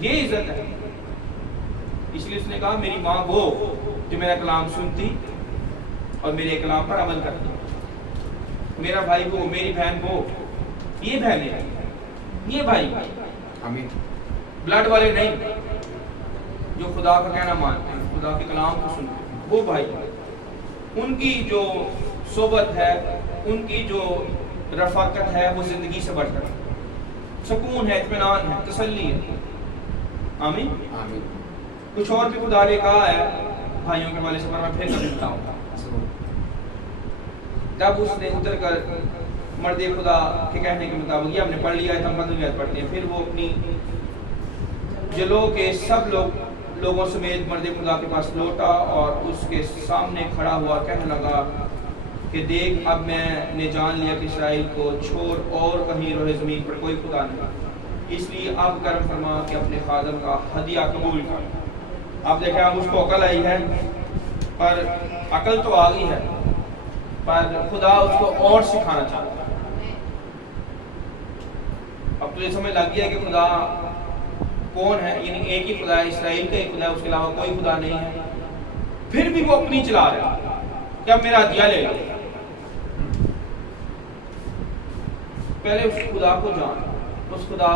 یہ عزت ہے. اس لیے اس نے کہا میری ماں وہ جو میرا کلام سنتی اور میرے کلام پر عمل کرتی. میرا بھائی وہ، میری بہن وہ. یہ بہنیں ہیں، یہ بھائی، آمین. بلڈ والے نہیں، جو خدا کا کہنا مانتے ہیں، خدا کے کلام کو سنتے ہیں، وہ بھائی. ان کی جو صحبت ہے، ان کی جو رفاقت ہے، وہ زندگی سے بڑھ کر سکون ہے، اطمینان ہے، تسلی ہے. آمین. آمین. کچھ اور بھی خدا نے کہا ہے بھائیوں کے والے سے، پر میں پھر کبھی بتاؤں گا. جب اس نے اتر کر مرد خدا کے کہنے کے مطابق، یہ ہم نے پڑھ لیا ہے، ہم 15 آیت پڑھتے ہیں، پھر وہ اپنی جلو کے سب لوگوں سمیت مرد خدا کے پاس لوٹا اور اس کے سامنے کھڑا ہوا، کہنے لگا کہ دیکھ اب میں نے جان لیا کہ اسرائیل کو چھوڑ اور کہیں روئے زمین پر کوئی خدا نہیں، اس لیے اب کرم فرما کہ اپنے خادم کا ہدیہ قبول کر. اب دیکھیں اب اس کو عقل آئی ہے، پر عقل تو آ گئی ہے، پر خدا اس کو اور سکھانا چاہتا ہے. اب تو یہ سمجھ لگ گیا کہ خدا کون ہے، یعنی ایک ہی خدا ہے، اسرائیل کا ایک خدا ہے، اس کے علاوہ کوئی خدا نہیں ہے. پھر بھی وہ اپنی چلا رہا ہے کہ اب میرا ہدیہ لے لو. پہلے اس خدا کو جان، اس خدا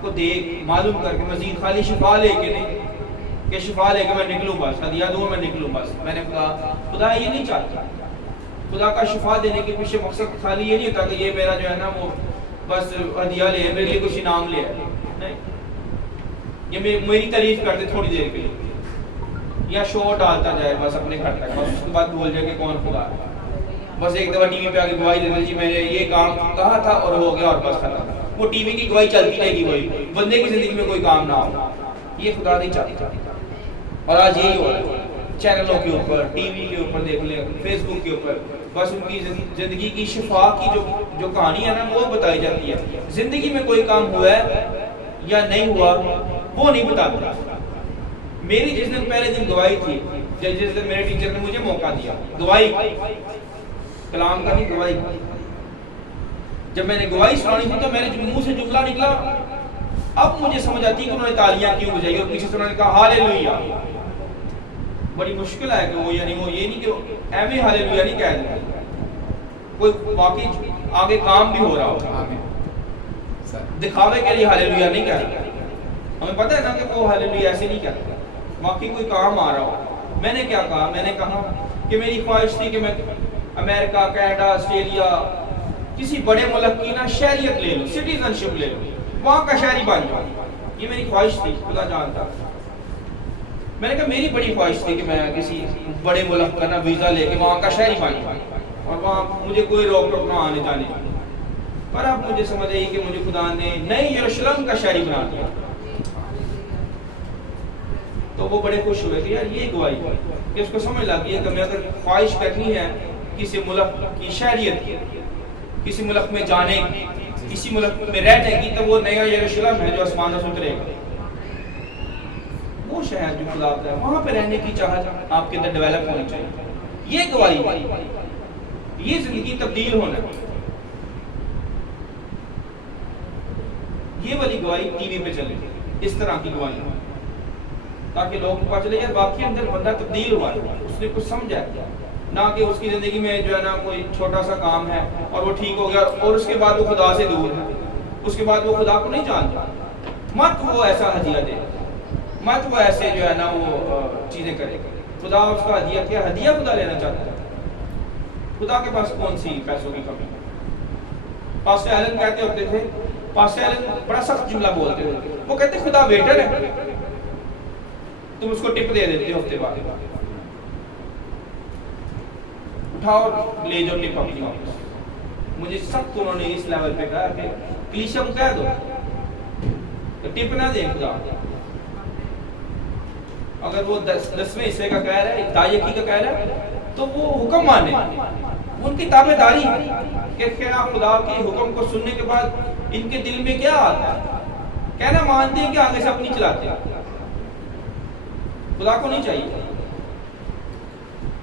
کو دیکھ، معلوم کر کے مزید. خالی شفا لے کے نہیں کہ شفا لے کے میں نکلوں بس، ہدیہ دوں میں نکلوں بس. میں نے خدا یہ نہیں چاہتا. خدا کا شفا دینے کے پیچھے مقصد خالی یہ نہیں ہوتا کہ یہ میرا جو ہے نا وہ بس ہدیہ لے، میرے لیے کچھ انعام لے. نہیں، یہ میری تعریف کرتے تھوڑی دیر کے لیے، یا شو ڈالتا جائے بس اپنے گھر تک، بس اس کے بعد بول جائے کہ کون خدا ہے. بس ایک دفعہ ٹی وی پہ آ کے گواہی دے دے جی میں نے یہ کام کہا تھا اور ہو گیا اور بس ختم. وہ ٹی وی کی گواہی چلتی رہے گی، وہی بندے کی زندگی میں کوئی کام نہ ہو. یہ خدا نہیں چاہتا. اور آج یہی ہو رہا ہے، چینلوں کے اوپر، ٹی وی کے اوپر دیکھ لیں، فیس بک کے اوپر، بس ان کی زندگی کی شفا کی جو کہانی ہے نا وہ بتائی جاتی ہے. زندگی میں کوئی کام ہوا ہے یا نہیں ہوا وہ نہیں بتاتا. میری جس دن پہلے دن گواہی تھی، جس دن میرے ٹیچر نے مجھے موقع دیا گواہی، کلام کا نہیں گواہی، جب میں نے گواہی سنانی تھی تو میرے منہ سے جملہ نکلا، اب مجھے سمجھ آتی کہ انہوں نے تالیاں کیوں بجائی اور پیچھے سے انہوں نے کہا ہالےلویا. بڑی مشکل ہے کہ وہ یعنی وہ یہ نہیں کہ ایویں ہالےلویا نہیں کہہ دیں، کوئی واقعی آگے کام بھی ہو رہا ہو، دکھاوے کے لیے ہالےلویا نہیں کہہ رہا. ہمیں پتہ ہے نا کہ وہ ہالےلویا ایسے نہیں کہتا، واقعی کوئی کام آ رہا ہو. میں نے کیا کہا؟ میں نے کہا کہ میری خواہش تھی کہ میں امریکہ، کینیڈا، آسٹریلیا، کسی بڑے ملک کی نا شہریت لے لوں، سٹیزن شپ لے لوں، وہاں کا شہری بن جاؤں. یہ میری خواہش تھی، خدا جانتا. میں نے کہا میری بڑی خواہش تھی کہ میں کسی بڑے ملک کا نا ویزا لے کے وہاں کا شہری بن جاؤں اور وہاں مجھے کوئی روک ٹوک نہ آنے جانے. پر اب مجھے سمجھ آئی کہ مجھے خدا نے نئے یروشلم کا شہری بنا دیا. تو وہ بڑے خوش ہوئے کہ یار یہ گواہی کہ اس کو سمجھ لگ گئی ہے کہ میں اگر خواہش کرنی ہے کسی ملک کی شہریت کی، کسی ملک میں جانے کی، کسی ملک میں رہنے کی، تو وہ نیا یروشلم ہے جو آسمانوں سے اترے گا. وہ شہر جو خدا ہے وہاں پہ رہنے کی چاہت آپ کے اندر ڈیولپ ہونی چاہیے. یہ گواہی، یہ زندگی تبدیل ہونا. یہ والی گواہی ٹی وی پہ چلے، اس طرح کی گواہی، تاکہ لوگ کو پتہ چلے یار باقی اندر بندہ تبدیل ہوا ہے، اس نے کچھ سمجھا ہے، نہ کہ اس کی زندگی میں جو ہے نا کوئی چھوٹا سا کام ہے اور وہ ٹھیک ہو گیا اور اس کے بعد وہ خدا سے دور ہے، اس کے بعد وہ خدا کو نہیں جانتا. مت وہ ایسا ہدیہ دے، مت وہ ایسے جو ہے نا وہ چیزیں کرے. خدا اس کا ہدیہ کیا؟ ہدیہ خدا لینا چاہتا ہے. خدا کے پاس کون سی پیسوں کی کمی؟ پاسٹر ایلن کہتے ہوتے تھے، پاسٹر ایلن بڑا سخت جملہ بولتے تھے، وہ کہتے خدا ویٹر ہے، تم اس کو ٹپ دے دیتے ہو ہفتے بعد، اٹھاؤ لے جاؤ ٹپ اپنی واپس. مجھے سخت انہوں نے اس لیول پہ کہا کہ کلیشہ کو کہہ دو ٹپ نہ دیں خدا. اگر وہ 10ویں حصے کا کہہ رہا ہے، تائیکی کا کہہ رہا ہے، تو وہ حکم مانے، ان کی تابع داری کہ کیا خدا کے حکم کو سننے کے بعد ان کے دل میں کیا آتا ہے؟ کہنا مانتے ہیں کہ آگے سے اپنی چلاتے ہیں. خدا کو نہیں چاہیے.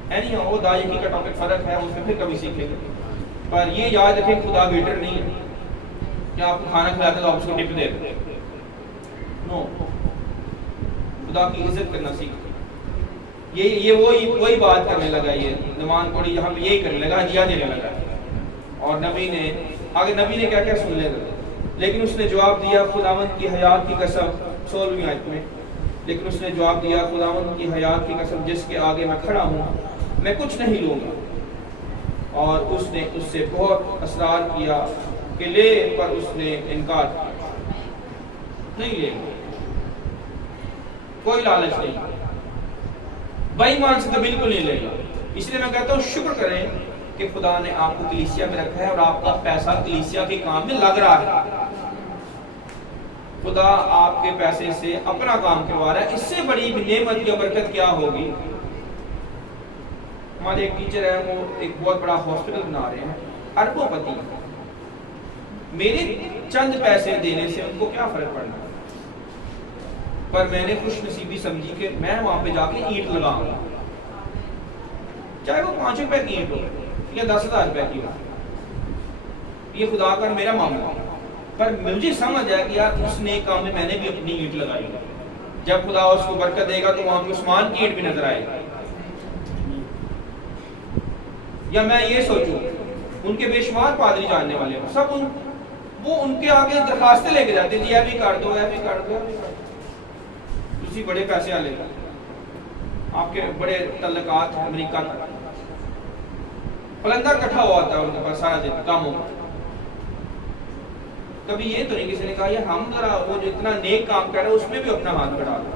اینی وہ دائیکی کا ٹاپک فرق ہے، اس میں پھر کبھی سیکھیں گے. پر یہ یاد رکھیں خدا ویٹر نہیں ہے کہ آپ کو کھانا کھلاتے تو آپ اس کو ٹپ دے. نو، خدا کی عزت کرنا سیکھو. یہ وہی بات کرنے لگا, یہ نمان کوڑی یہاں پہ یہی کرنے لگا, ہدیہ دینے لگا. اور نبی نے آگے نبی نے کیا کیا سن لے گا, لیکن اس نے جواب دیا خداوند کی حیات کی قسم 16ویں آیت میں, لیکن اس نے جواب دیا خداوند کی حیات کی قسم جس کے آگے میں کھڑا ہوں میں کچھ نہیں لوں گا. اور اس نے اس سے بہت اصرار کیا کہ لے, پر اس نے انکار نہیں لے گا, کوئی لالچ نہیں, بے ایمان سے تو بالکل نہیں لے گا. اس لیے میں کہتا ہوں شکر کریں کہ خدا نے آپ کو کلیسیا میں رکھا ہے اور آپ کا پیسہ کلیسیا کے کام میں لگ رہا ہے. خدا آپ کے پیسے سے اپنا کام کروا رہا ہے. اس سے بڑی نعمت یا برکت کیا ہوگی. ہمارے ایک ٹیچر ہیں, وہ ایک بہت بڑا ہاسپٹل بنا رہے ہیں, اربوں پتی. میرے چند پیسے دینے سے ان کو کیا فرق پڑنا, پر میں نے خوش نصیبی سمجھی کہ میں وہاں پہ جا کے اینٹ لگاؤں گا, چاہے وہ 5 روپے کی اینٹ ہو یا 10,000 روپے کی ہو. یہ خدا کا میرا معاملہ, پر مجھے سمجھ آیا کہ یار اس نیک کام میں نے بھی اپنی اینٹ لگائی. جب خدا اس کو برکت دے گا تو وہاں پہ عثمان کی اینٹ بھی نظر آئے گا. یا میں یہ سوچوں ان کے بے شمار پادری جاننے والے ہیں, سب وہ ان کے آگے درخواستیں لے کے جاتے ہیں, جی یہ بھی کر دو, یہ بھی کر دو. اسی بڑے پیسے والے آپ کے بڑے تعلقات امریکہ کا پلندہ کٹھا ہوا ہوتا ہے ان کے پاس سارا دن کاموں کا. کبھی یہ تو نہیں کسی نے کہا یہ ہم ذرا وہ جو اتنا نیک کام کر رہے ہیں اس میں بھی اپنا ہاتھ بڑھا دو.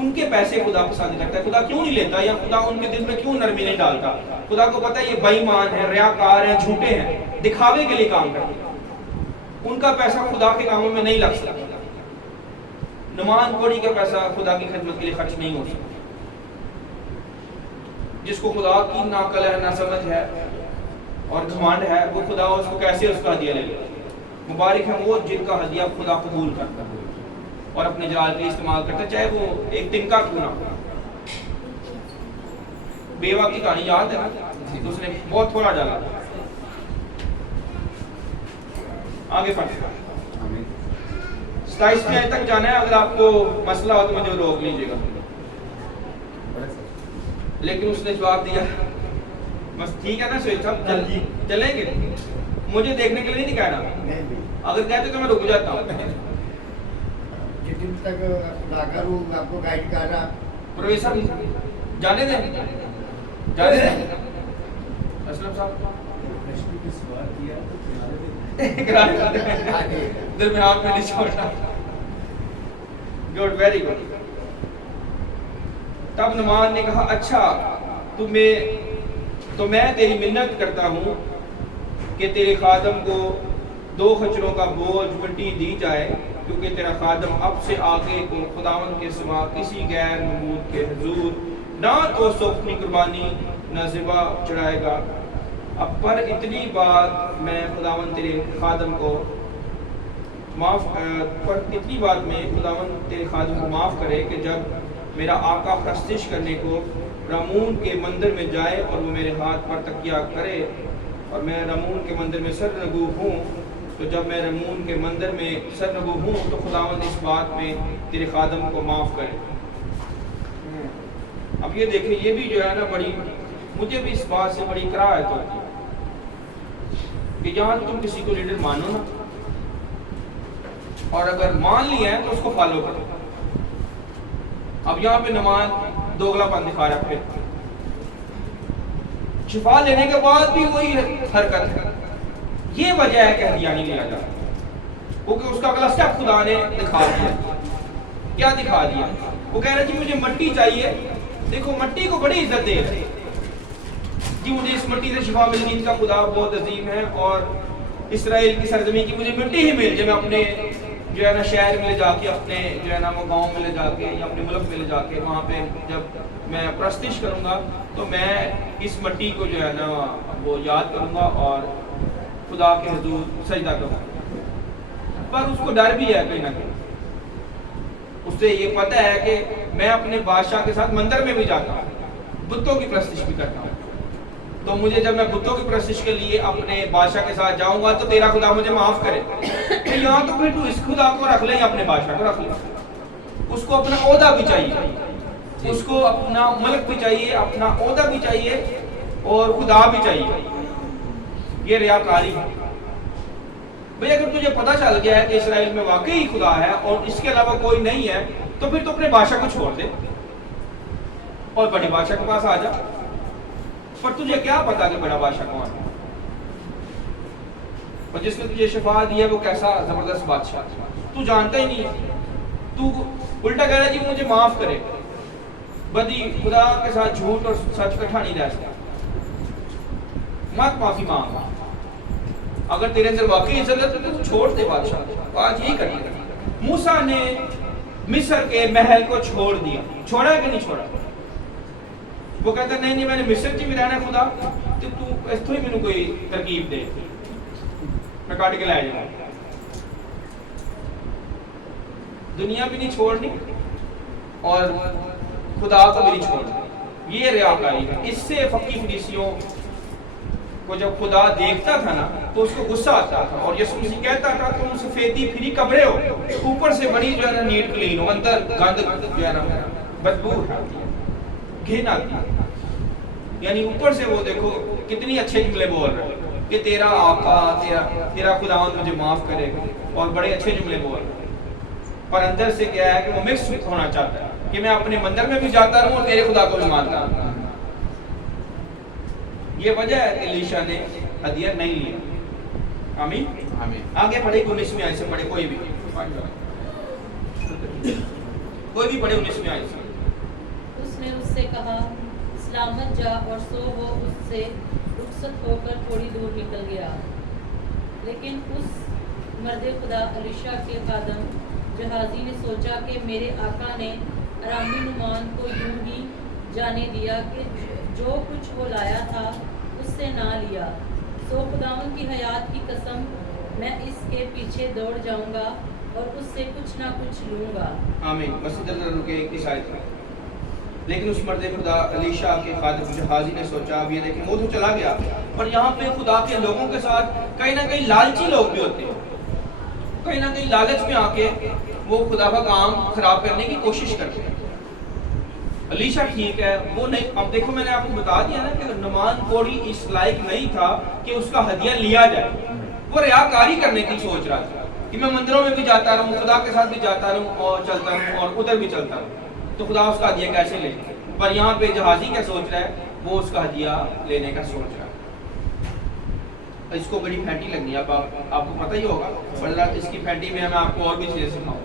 ان کے پیسے خدا پسند کرتا ہے. خدا کیوں نہیں لیتا, یا خدا ان کے دل میں کیوں نرمی نہیں ڈالتا. خدا کو پتا ہے یہ بے ایمان ہیں, ریاکار ہیں, جھوٹے ہیں, دکھاوے کے لیے کام کرتے ہیں. ان کا پیسہ خدا کے کاموں میں نہیں لگ سکتا. نمان کوڑی کا پیسہ خدا کی خدمت کے لیے خرچ نہیں ہو سکتا. جس کو خدا کی ناقل ہے, نہ سمجھ ہے اور گھمنڈ ہے, وہ خدا اس کو کیسے اس کا ہدیہ لے لے. مبارک ہے وہ جن کا ہدیہ خدا قبول کرتا ہے اور اپنے جلال کے استعمال کرتا ہے, چاہے وہ ایک تنکا کیوں نہ ہو. بیوہ کی کہانی یاد ہے نا, تو اس نے بہت تھوڑا ڈالا. آگے پڑھیں, 27ویں آیت تک جانا ہے. اگر آپ کو مسئلہ ہو تو مجھے روک لیجیے گا. لیکن اس نے جواب دیا بس ٹھیک ہے نا سہیل صاحب, چلیں گے, مجھے دیکھنے کے لیے نہیں کہنا. اگر کہتے تو میں رک جاتا ہوں. جتنے تک لاکر ہوں آپ کو گائیڈ کر رہا. پروفیسر جانے دیں, جانے دیں. اسلم صاحب درمیان میں نہیں چھوڑنا. Good, very good. تب نعمان نے کہا اچھا تو میں تیری منت کرتا ہوں کہ تیرے خادم کو 2 خچروں کا بوجھ مٹی دی جائے, کیونکہ تیرا خادم اب سے آگے کو خداوند کے سوا کسی غیر معبود کے حضور نہ تو اپنی قربانی نہ ذبح چڑھائے گا. اب پر اتنی بات میں خداوند تیرے خادم کو معاف کرے کہ جب میرا آقا پرستش کرنے کو رامون کے مندر میں جائے اور وہ میرے ہاتھ پر تکیہ کرے اور میں رامون کے مندر میں سرنگو ہوں, تو جب میں رامون کے مندر میں سرنگو ہوں تو خداوند اس بات میں تیرے خادم کو معاف کرے. اب یہ دیکھیں, یہ بھی جو ہے نا بڑی, مجھے بھی اس بات سے بڑی کراہت ہوتی کہ جہاں تم کسی کو لیڈر مانو نا, اور اگر مان لیا ہے تو اس کو فالو کرو. اب یہاں پہ نعمان دوگلا پن دکھا رہا ہے, شفا لینے کے بعد بھی وہی حرکت ہے. یہ وجہ ہے کہ ہدیہ نہیں لیا جاتا, کیونکہ اس کا اگلا سٹیپ خدا نے دکھا دیا. کیا دکھا دیا؟ وہ کہہ رہا جی مجھے مٹی چاہیے. دیکھو مٹی کو بڑی عزت دے رہے, جی مجھے اس مٹی سے شفا مل گئی, اس کا خدا بہت عظیم ہے, اور اسرائیل کی سرزمین کی مجھے مٹی ہی مل جائے, میں اپنے جو ہے نا شہر میں لے جا کے, اپنے جو ہے نا وہ گاؤں میں لے جا کے, یا اپنے ملک میں لے جا کے, وہاں پہ جب میں پرستش کروں گا تو میں اس مٹی کو جو ہے نا وہ یاد کروں گا اور خدا کے حضور سجدہ کروں گا. پر اس کو ڈر بھی ہے کہیں نہ کہیں, اس سے یہ پتہ ہے کہ میں اپنے بادشاہ کے ساتھ مندر میں بھی جاتا ہوں, بتوں کی پرستش بھی کرتا ہوں, تو مجھے جب میں بتوں کی پرستش کے لیے اپنے بادشاہ کے ساتھ جاؤں گا تو تیرا خدا مجھے معاف کرے. یہاں تو پھر تو اس خدا کو رکھ لے یا اپنے بادشاہ کو رکھ لے. اس کو اپنا عہدہ بھی چاہیے, اس کو اپنا ملک بھی چاہیے, اپنا عہدہ بھی چاہیے اور خدا بھی چاہیے. یہ ریاکاری ہے. بھئی اگر تجھے پتہ چل گیا ہے کہ اسرائیل میں واقعی خدا ہے اور اس کے علاوہ کوئی نہیں ہے, تو پھر تو اپنے بادشاہ کو چھوڑ دے اور بڑے بادشاہ کے پاس آ جا. پر تجھے کیا پتا کہ بڑا بادشاہ کون ہے, اور جس نے تجھے شفا دی ہے وہ کیسا زبردست بادشاہ ہے, تو جانتا ہی نہیں ہے. تو الٹا کہہ رہا ہے جی مجھے معاف کرے. بدی خدا کے ساتھ جھوٹ اور سچ کٹھا نہیں رہ سکتا. مت معافی مانگ. اگر تیرے اندر واقعی عزت ہے تو چھوڑ دے بادشاہ. آج یہی کرنا ہے. موسیٰ نے مصر کے محل کو چھوڑ دیا. چھوڑا ہے کہ نہیں چھوڑا؟ وہ کہتا ہے نہیں میں نے مصر میں رہنا ہے خدا, تو اس تو ہی میں نے کوئی ترکیب دے, میں کاٹ کے لائے جاؤں. دنیا بھی نہیں چھوڑنی اور خدا کو بھی نہیں چھوڑنا. یہ ریاکاری ہے. اس سے فقی فریسیوں کو جب خدا دیکھتا تھا نا تو اس کو غصہ آتا تھا, اور یسوع مسیح کہتا تھا تم سفیدی پھری کپڑے ہو, اوپر سے بڑی جو ہے نا نیٹ کلین ہو, اندر گند جو ہے نا بدبو اٹھاتی ہے, گھن آتی ہے. یعنی اوپر سے وہ دیکھو کتنی اچھے جملے بول رہے ہیں کہ تیرا آقا تیرا خداوند مجھے معاف کرے, اور بڑے اچھے جملے بول رہے ہیں, پر اندر سے کیا ہے کہ وہ مکس ہونا چاہتا ہے کہ میں اپنے مندر میں بھی جاتا رہوں اور تیرے خدا کو بھی مانتا ہوں. یہ وجہ ہے کہ الیشا نے ہدیہ نہیں لیا. آمین. آگے پڑھے 19ویں آیت سے پڑھے, کوئی بھی پڑھے 19ویں آیت سے. اس نے اس سے کہا سلامت جا, اور سو وہ اس سے رخصت ہو کر تھوڑی دور نکل گیا. لیکن اس مرد خدا الیشا کے خادم جہازی نے سوچا کہ میرے آقا نے ارامی نعمان کو یوں ہی جانے دیا کہ جو کچھ وہ لایا تھا اس سے نہ لیا, سو خداوند کی حیات کی قسم میں اس کے پیچھے دوڑ جاؤں گا اور اس سے کچھ نہ کچھ لوں گا. آمین. مسجد اللہ کے ایک آیت ہے. لیکن اس مرد خدا الیشا کے خادم جہازی نے سوچا, اب یہ دیکھیں وہ تو چلا گیا, پر یہاں پہ خدا کے لوگوں کے ساتھ کہیں نہ کہیں لالچی لوگ بھی ہوتے ہیں, کہیں نہ کہیں لالچ میں آ کے وہ خدا کا کام خراب کرنے کی کوشش کرتے ہیں. الیشا ٹھیک ہے وہ نہیں, اب دیکھو میں نے آپ کو بتا دیا نا کہ نعمان کوڑی اس لائق نہیں تھا کہ اس کا ہدیہ لیا جائے. وہ ریاکاری کرنے کی سوچ رہا تھا کہ میں مندروں میں بھی جاتا رہوں, خدا کے ساتھ بھی جاتا رہوں اور چلتا رہوں اور ادھر بھی چلتا رہوں, تو خدا اس کا ہدیہ کیسے لے. پر یہاں پہ جہازی کیا سوچ رہا ہے, وہ اس کا ہدیہ لینے کا سوچ رہا ہے. اس کو بڑی پھینٹی لگنی ہے. اب آپ کو پتہ ہی ہوگا, پر اس کی پھینٹی میں میں آپ کو اور بھی چیزیں سکھاؤں.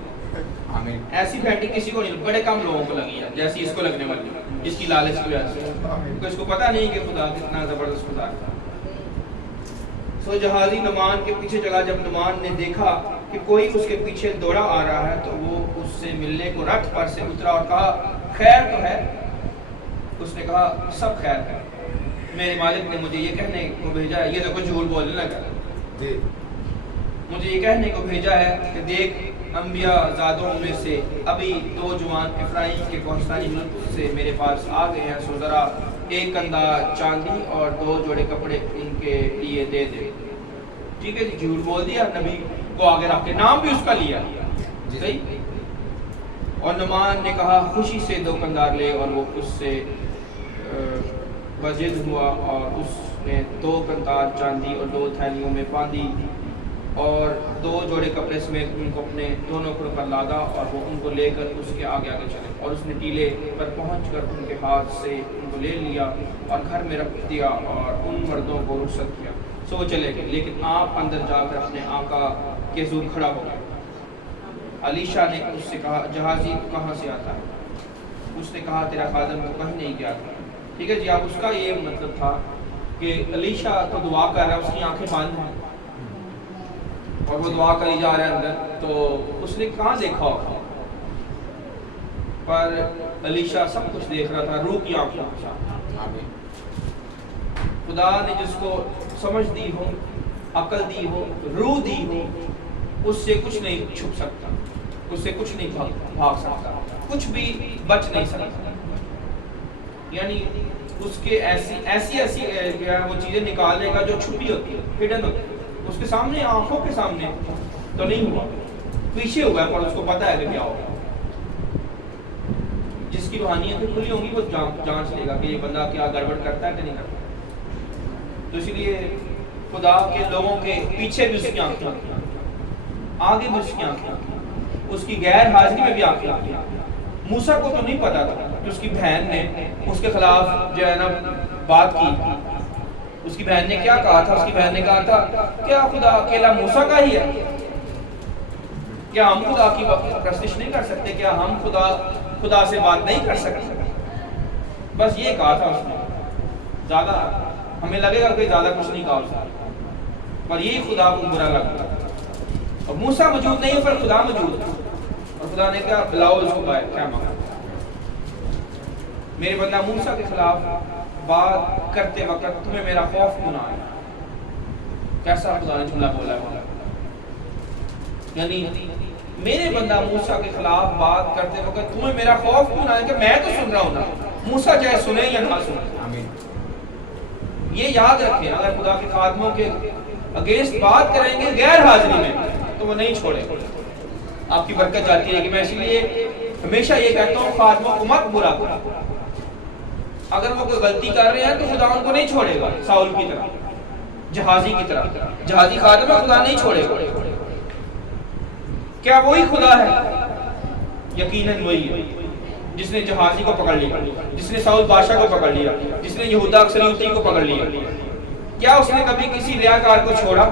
ایسی پھینٹی کسی کو نہیں, بڑے کم لوگوں کو لگی ہے جیسی اس کو لگنے والی, جس کی لالچ کی وجہ سے. اس کو پتہ نہیں کہ خدا کتنا زبردست خدا تھا. سو جہازی نعمان کے پیچھے چلا. جب نعمان نے دیکھا کہ کوئی اس کے پیچھے دوڑا آ رہا ہے تو وہ اس سے ملنے کو رتھ پر سے اترا اور کہا خیر تو ہے. اس نے کہا سب خیر ہے, میرے مالک نے مجھے یہ کہنے کو بھیجا ہے. یہ دیکھو جھوٹ بولنے لگا. مجھے یہ کہنے کو بھیجا ہے کہ دیکھ انبیاء زادوں میں سے ابھی 2 جوان افرایم کے کوہستانی ملک سے میرے پاس آ گئے ہیں, سو ذرا 1 کندھا چاندی اور 2 جوڑے کپڑے ان کے لیے دے دے. ٹھیک ہے جی, جھوٹ بول دیا, نبی کو آگے رکھ کے نام بھی اس کا لیا. صحیح. اور نعمان نے کہا خوشی سے 2 کندھار لے, اور وہ اس سے وجد ہوا اور اس نے 2 کندھار چاندی اور 2 تھیلیوں میں باندھی اور 2 جوڑے کپڑے سمیت ان کو اپنے دونوں کھڑوں پر لادا, اور وہ ان کو لے کر اس کے آگے آگے چلے. اور اس نے ٹیلے پر پہنچ کر ان کے ہاتھ سے ان کو لے لیا اور گھر میں رکھ دیا اور ان مردوں کو رخصت کیا. سو چلے گئے. لیکن آپ اندر جا کر اپنے آقا کے حضور کھڑا ہو گئے. الیشا نے اس سے کہا جہازی کہاں سے آتا ہے؟ اس نے کہا تیرا خادم تو کہیں نہیں گیا تھا. ٹھیک ہے جی. اب اس کا یہ مطلب تھا کہ الیشا تو دعا کر رہا ہے, اس کی آنکھیں بند ہیں اور وہ دعا کری جا رہا ہے اندر, تو اس نے کہاں دیکھا ہوگا, پر الیشا سب کچھ دیکھ رہا تھا روح کی آنکھوں کے ساتھ. خدا نے جس کو سمجھ دی ہو, عقل دی ہو, روح دی ہو, اس سے کچھ نہیں چھپ سکتا, اس سے کچھ نہیں بھاگ سکتا, کچھ بھی بچ نہیں سکتا. یعنی اس کے ایسی وہ چیزیں نکالنے کا جو چھپی ہوتی ہے, ہڈن ہوتی ہے, اس کے سامنے آنکھوں کے سامنے تو نہیں ہوا, پیچھے ہوا ہے, پر اس کو پتا ہے کہ کیا ہوگا. اس کی روحانیت کھلی ہوں گی، وہ جانچ لے گا کہ یہ بندہ کیا گڑبڑ کرتا ہے کہ نہیں کرتا. تو اس لیے خدا کے لوگوں کے پیچھے بھی اس کی آنکھیں ہوتی ہیں، آگے بھی اس کی آنکھیں ہوتی ہیں، اس کی غیر حاضری میں بھی آنکھیں ہوتی ہیں. موسیٰ کو تو نہیں پتا تھا کہ اس کی بہن نے اس کے خلاف جو ہے نا بات کی. اس کی بہن نے کیا کہا تھا؟ اس کی بہن نے کہا تھا کیا خدا اکیلا موسیٰ کا ہی ہے؟ کیا ہم خدا کی پرستش نہیں کر سکتے؟ کیا ہم خدا سے بات نہیں کر سکتے؟ بس یہ کہا تھا اس نے. زیادہ ہمیں لگے گا کہ زیادہ کچھ نہیں کہا اس نے، پر یہی خدا کو برا لگتا. اور موسیٰ موجود نہیں ہے پر خدا موجود ہے، اور خدا نے کہا بلاؤ اس کو باہر. کیا مانگا؟ میرے بندہ موسیٰ کے خلاف بات کرتے وقت تمہیں میرا خوف کیوں نہ آیا؟ کیسا خدا نے جملہ بولا ہے؟ یعنی میرے بندہ موسیٰ کے خلاف بات کرتے وقت تمہیں میرا خوف کیوں نہ آیا؟ کہ میں تو سن رہا ہوں نا، موسیٰ چاہے سنے یا نہ سنے. یہ یاد رکھیں، اگر خدا کے خادموں کے اگینسٹ بات کریں گے غیر حاضری میں تو وہ نہیں چھوڑے. آپ کی برکت جاتی رہے گی. میں اسی لیے ہمیشہ یہ کہتا ہوں خادموں کو مت برا کرو. اگر وہ کوئی غلطی کر رہے ہیں تو خدا ان کو نہیں چھوڑے گا. ساؤل کی طرح، جہازی کی طرح. جہازی خادم ہے، خدا نہیں چھوڑے گا. کیا وہی خدا ہے؟ یقیناً وہی ہے جس نے جہازی کو پکڑ لیا، جس نے ساؤل بادشاہ کو پکڑ لیا، جس نے یہودا اکسلیوطی کو پکڑ لیا. کیا اس نے کبھی کسی ریاکار کو چھوڑا؟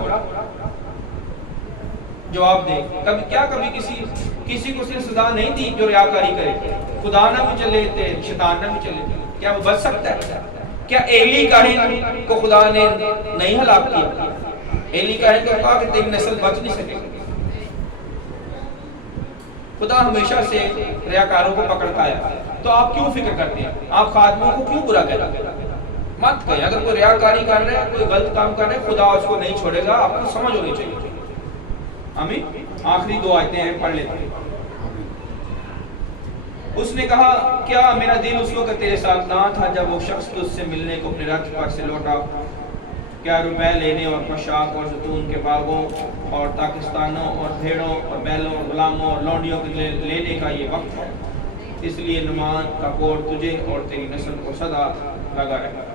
جواب دے. کبھی کسی کو اس نے سزا نہیں دی جو ریاکاری کرے؟ خدا نہ بھی چلے تے شیطان نہ بھی چلے، کیا وہ بچ سکتا ہے؟ کیا ایلی کاہن کو خدا نے نہیں ہلاک کیا؟ ایلی کاہن کو کہا کہ تیری نسل بچ نہیں سکے. خدا ہمیشہ سے ریاکاروں کو پکڑتا ہے. تو آپ کیوں فکر کرتے ہیں؟ آپ خادموں کو کیوں برا کہتے ہیں؟ مت کہیں. اگر کوئی ریاکاری کر رہا ہے، کوئی غلط کام کر رہا ہے، خدا اس کو نہیں چھوڑے گا. آپ کو سمجھ ہونی چاہیے. آمین. آخری دو آیتیں ہیں، پڑھ لیتے ہیں. اس نے کہا کیا میرا دل اس وقت تیرے ساتھ نہ تھا جب وہ شخص تجھ سے ملنے کو اپنے رتھ پر سے لوٹا؟ کیا روپے لینے اور پوشاک اور زیتون کے باغوں اور تاکستانوں اور بھیڑوں اور بیلوں اور غلاموں اور لونڈیوں کے لینے کا یہ وقت ہے؟ اس لیے نعمان کا کوڑ تجھے اور تیری نسل کو سدا لگا رہے.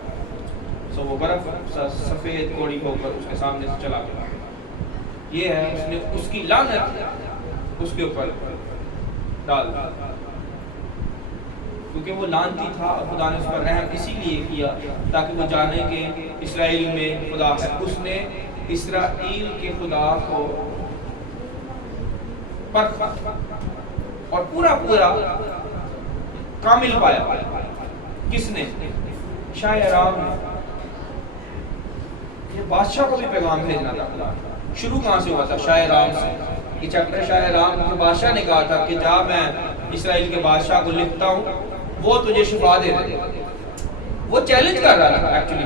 سو وہ برف سفید کوڑی ہو کر اس کے سامنے سے چلا گیا. یہ ہے اس نے اس کی لعنت اس کے اوپر ڈال دی، کیونکہ وہ لعنتی تھا. اور خدا نے اس پر رحم اسی لیے کیا تاکہ وہ جانے کہ اسرائیل میں خدا ہے. اس نے اسرائیل کے خدا کو پرکھا اور پورا کامل پایا. کس نے؟ شاہ ارام نے. یہ بادشاہ کو بھی پیغام بھیجنا تھا خدا. شروع کہاں سے ہوا تھا؟ شاہ ارام سے. یہ چیپٹر شاہ ارام کے بادشاہ نے کہا تھا کہ جا میں اسرائیل کے بادشاہ کو لکھتا ہوں، وہ تجھے شفا دے دے. وہ چیلنج کر رہا تھا. ایکچولی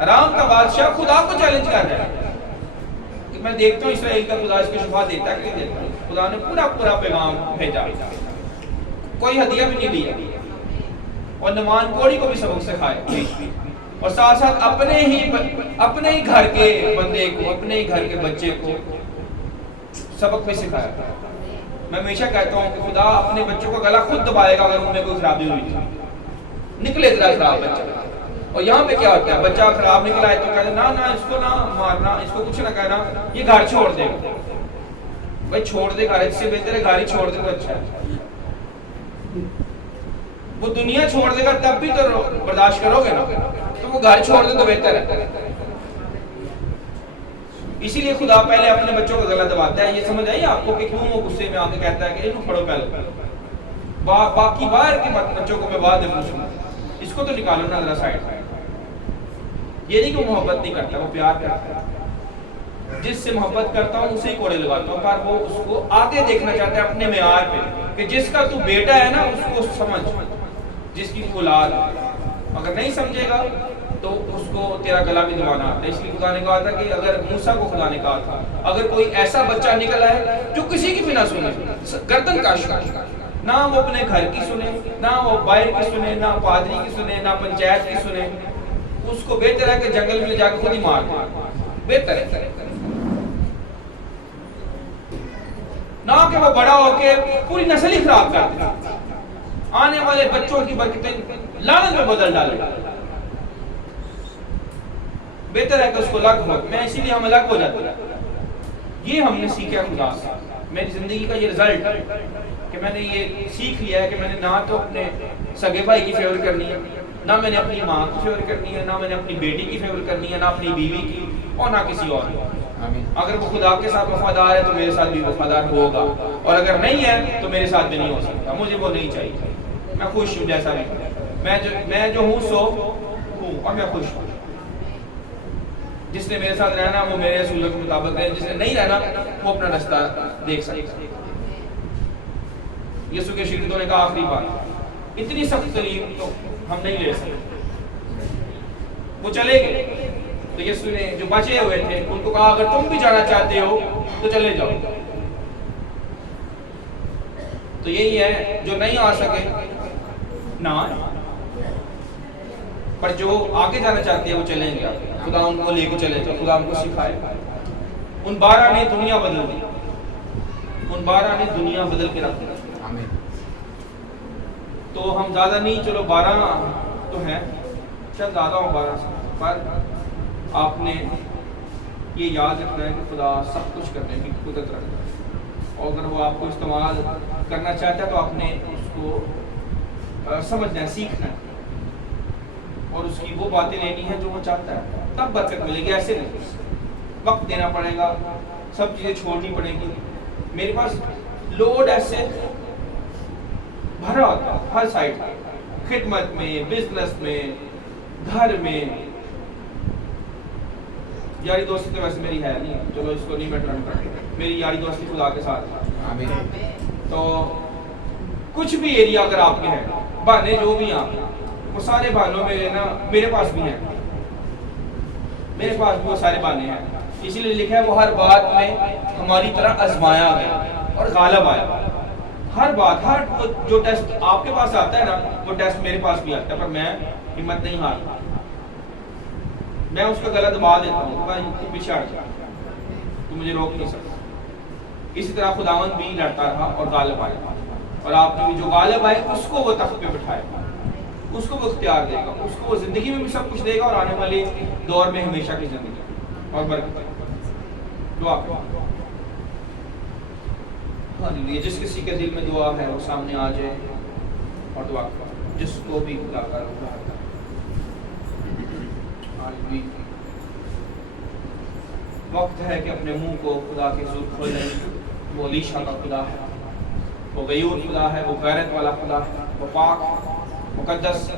ارام کا بادشاہ خدا کو چیلنج کر رہا ہے کہ میں دیکھتا ہوں اسرائیل کا خدا اس کو شفا دیتا ہے کہ دیتا ہے. خدا نے پورا پیغام بھیجا، کوئی ہدیہ بھی نہیں دیا. اور نعمان کوڑی کو بھی سبق سکھائے، اور ساتھ ساتھ اپنے ہی گھر کے بندے کو، اپنے ہی گھر کے بچے کو سبق بھی سکھایا. میں ہمیشہ کہتا ہوں کہ خدا اپنے بچوں کا گلا خود دبائے گا اگر ان میں کوئی خرابی ہوئی تھی. نکلے ذرا خراب بچہ. اور یہاں پہ کیا ہوتا ہے؟ بچہ خراب نکلا ہے تو کہتے ہیں نہ اس کو نہ مارنا، اس کو کچھ نہ کہنا، یہ گھر چھوڑ دے گا. بھائی چھوڑ دے گھر، اس سے بہتر ہے گھر ہی چھوڑ دے تو اچھا ہے. وہ دنیا چھوڑ دے گا تب بھی تو برداشت کرو گے نا، تو وہ گھر چھوڑ دے تو بہتر ہے. اسی لیے خدا پہلے اپنے بچوں کا گلا دباتا ہے. یہ سمجھ آئی آپ کو کہ کیوں وہ غصے میں آ کے کہتا ہے کہ انہوں پڑھو پہلے، باقی باہر کے بچوں کو میں بعد میں پوچھوں گا، اس کو تو نکالو نا اللہ سائڈ. یہ نہیں کہ وہ محبت نہیں کرتا، وہ پیار کرتا ہے. جس سے محبت کرتا ہوں اسے ہی کوڑے لگاتا ہوں، پر وہ اس کو آگے دیکھنا چاہتا ہے اپنے معیار پہ کہ جس کا تو بیٹا ہے نا اس کو سمجھ، جس کی اولاد. اگر نہیں سمجھے گا تو اس کو تیرا گلا بھی دبانا آتا ہے. اس لیے خدا نے کہا تھا کہ اگر موسیٰ کو خدا نے کہا تھا اگر کوئی ایسا بچہ نکلا ہے جو کسی کی بھی نہ سنے، گردن کاش نہ وہ اپنے گھر کی سنے، نہ وہ باہر کی سنے، نہ پادری کی سنے، نہ پنچایت کی سنے، اس کو بہتر ہے کہ جنگل میں جا کے خود ہی مار دے. بہتر ہے نہ کہ وہ بڑا ہو کے پوری نسل ہی خراب کر دے. آنے والے بچوں کی برکتیں لعنت میں بدل ڈالے. بہتر ہے کہ اس کو الگ ہو. میں اسی لیے ہم الگ ہو جاتے ہیں. یہ ہم نے سیکھا خدا سے. میری زندگی کا یہ رزلٹ کہ میں نے یہ سیکھ لیا ہے کہ میں نے نہ تو اپنے سگے بھائی کی فیور کرنی ہے, نہ میں نے اپنی ماں کی فیور کرنی ہے, نہ میں نے اپنی بیٹی کی فیور کرنی ہے, نہ اپنی بیوی کی, اور نہ کسی اور کی. اگر وہ خدا کے ساتھ وفادار ہے تو میرے ساتھ بھی وفادار ہوگا, اور اگر نہیں ہے تو میرے ساتھ بھی نہیں ہو سکتا. مجھے وہ نہیں چاہیے. میں خوش ہوں جیسا بھی میں جو ہوں سو ہوں, اور میں خوش ہوں. جس نے میرے ساتھ رہنا وہ میرے اصولوں کے مطابق رہے, جس نے نہیں رہنا وہ اپنا رستہ دیکھ سکتا. یسوع کے شاگردوں نے کہا آخری بات, اتنی سخت تعلیم تو ہم نہیں لے سکتے. وہ چلے گئے تو یسوع نے جو بچے ہوئے تھے ان کو کہا اگر تم بھی جانا چاہتے ہو تو چلے جاؤ. تو یہی ہے, جو نہیں آ سکے نہ, پر جو آگے جانا چاہتے ہیں وہ چلیں گے. خدا ان کو لے کے چلے گا, خدا ان کو سکھائے گا. ان 12 نے دنیا بدل دی. ان 12 نے دنیا بدل کے رکھ دی. تو ہم زیادہ نہیں, چلو 12 تو ہیں, شاید زیادہ ہوں 12 سے, پر آپ نے یہ یاد رکھنا ہے کہ خدا سب کچھ کرنے کی قدرت رکھتا ہے, اور اگر وہ آپ کو استعمال کرنا چاہتا ہے تو آپ نے اس کو سمجھنا ہے, سیکھنا ہے, اور اس کی وہ باتیں لینی ہے جو وہ چاہتا ہے, تب برکت ملے گی. ایسے نہیں, وقت دینا پڑے گا, سب چیزیں چھوڑنی پڑے گی. میرے پاس لوڈ ایسے بھرا ہوتا ہے ہر سائڈ, خدمت میں, بزنس میں, گھر میں. یاری دوستی تو ویسے میری ہے نہیں, چلو اس کو نہیں میں ٹرن کرتا. میری یاری دوستی خدا کے ساتھ. تو کچھ بھی ایریا اگر آپ کے ہیں, بہانے جو بھی ہیں, وہ سارے بہانوں میں نا میرے پاس بھی ہیں. میرے پاس بھی وہ سارے بہانے ہیں. اسی لیے لکھا ہے وہ ہر بات میں ہماری طرح آزمایا گیا اور غالب آیا. ہر بات, ہر جو ٹیسٹ آپ کے پاس آتا ہے نا وہ ٹیسٹ میرے پاس بھی آتا ہے, پر میں ہمت نہیں ہارتا. میں اس کا گلا دبا دیتا ہوں, بھائی پیچھے ہٹ جا, تو مجھے روک نہیں سکتا. اسی طرح خداوند بھی لڑتا رہا اور غالب آیا, اور آپ نے بھی جو غالب آئے اس کو وہ تخت پہ بٹھائے گا, اس کو وہ اختیار دے گا, اس کو وہ زندگی میں بھی سب کچھ دے گا, اور آنے والے دور میں ہمیشہ کی زندگی اور برکت. دعا کرو. ہاں, جس کسی کے دل میں دعا ہے وہ سامنے آ جائے اور دعا کرو, جس کو بھی خدا کا روح ہے. وقت ہے کہ اپنے منہ کو خدا کے حضور کھولیں. وہ علیشا کا خدا ہے, وہ غیور خدا ہے, وہ غیرت والا خدا ہے, وہ پاک مقدس,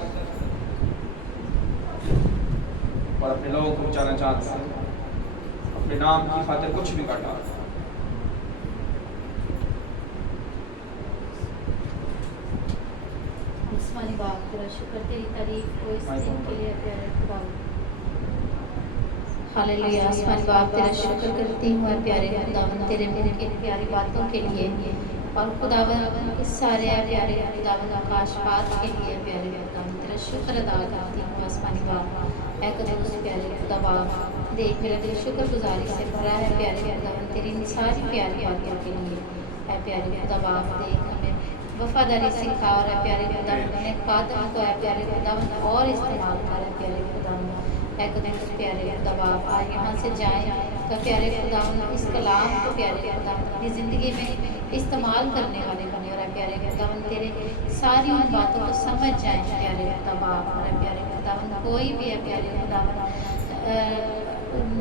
اور اپنے لوگوں کو بچانا چاہتا ہے. اپنے نام کی خاطر کچھ بھی کرتا ہے. آسمانی باپ تیرا شکر, تیری تعریف کو اس دن کے لیے پیارے خدا. ہاللویا. آسمانی باپ تیرا شکر کرتی ہوں اے پیارے خداوند تیرے منہ کی پیاری باتوں کے لیے, اور خداوند اس سارے پیارے خداوند آکاشفات کے لیے پیارے خداوند تیرا شکر ادا کرتی ہوں. آسمانی باپ اے قدوس پیارے خدا باپ, دیکھ میرا دل شکر گزاری سے بھرا ہے پیارے خداوند تیری ان ساری پیاری باتوں کے لیے. اے پیارے خدا باپ, دیکھ ہمیں وفاداری سکھا, اور اے پیارے خداوند اپنے قادم کو اے پیارے خداوند اور استعمال کر اے پیارے خداوند. اے قدوس پیارے خدا باپ, آج یہاں سے جائیں تو پیارے خداوند اس کلام کو پیارے خداوند اپنی زندگی میں استعمال کرنے والے بنے, اور اے پیارے خداوند تیرے ساری ان باتوں کو سمجھ جائیں پیارے خدا باپ. اور اے پیارے خداوند کوئی بھی اے پیارے خداوند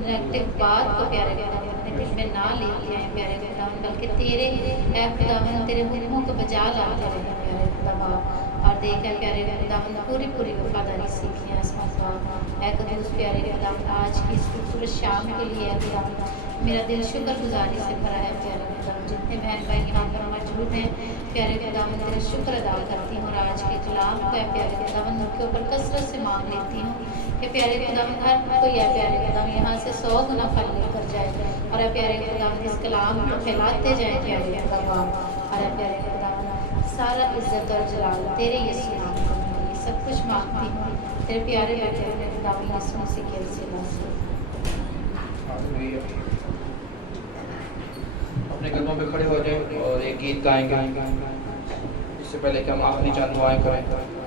نیگیٹو بات کو پیارے خداوند اپنے دل میں نہ لے کے آئیں پیارے خداوند, بلکہ تیرے اے خداوند تیرے حکموں کو بجا لاتے رہیں پیارے خدا باپ. اور دیکھا پیارے خداوند پوری وفاداری سیکھیں آسمان باپ. اے قدوس پیارے خداوند آج کی اس خوبصورت شام کے لیے خداوند میرا دل شکر گزاری سے بھرا ہے پیارے خداوند. جتنے بہن بھائی یہاں پر موجود ہیں پیارے خداوند تیرا شکر ادا کرتی ہوں, اور آج کے کلام کو اے پیارے خداوند ان کے اوپر کثرت سے مانگ لیتی ہوں کہ پیارے خداوند ہر کوئی اے پیارے خداوند یہاں سے 100 گنا پھل لے کر جائے, اور اے پیارے خداوند اس کلام کو پھیلاتے جائیں پیارے خدا باپ. اور اے پیارے خداوند سارا عزت اور جلال تیرے یسوع نام کو ملے. سب کچھ مانگتی ہوں تیرے پیارے بیٹے اپنے خداوند یسوع مسیح کے وسیلہ سے. اپنے قدموں پہ کھڑے ہو جائیں اور ایک گیت گائیں گے. اس سے پہلے کہ ہم آخری چند دعائیں کریں